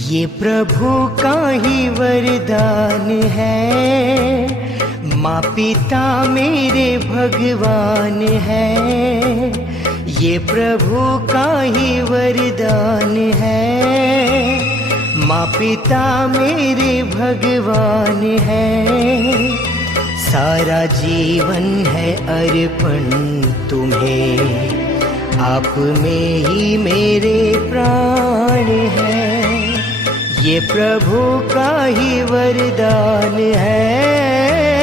ये प्रभु का ही वरदान है, माँ पिता मेरे भगवान है। ये प्रभु का ही वरदान है, माँ पिता मेरे भगवान है। सारा जीवन है अर्पण तुम्हें, आप में ही मेरे प्राण है। ये प्रभु का ही वरदान है,